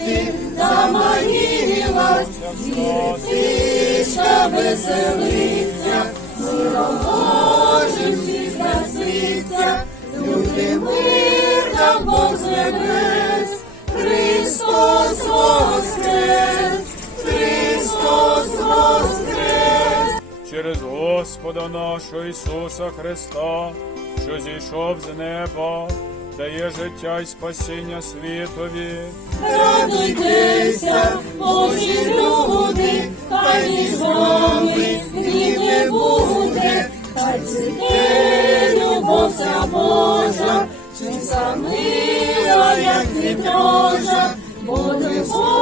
квіти, заманілась, дітишка веселиться, миром Божим всі краситься, люди мир нам Бог з небес, Христос воскрес, Христос воскрес. через Господа нашого Ісуса Христа, що зійшов з неба, дає життя й спасіння світові. Радуйтеся, Божі люди, хай між вами гнів не буде, хай цвіте любов вся Божа, чи мила, як вітрожа, бо любов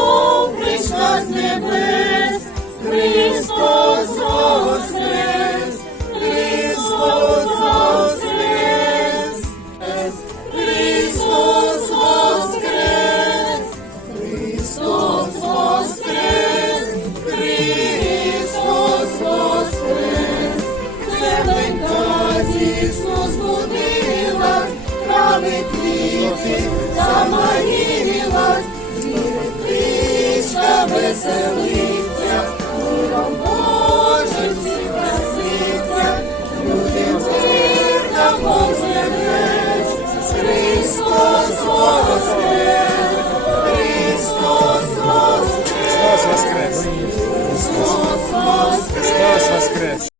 квіти заманіла, звіричка веселиться, миром Божим всі краситься, люди мирна познанеш, Христос воскрес, Христос воскрес, Христос воскрес, Христос воскрес.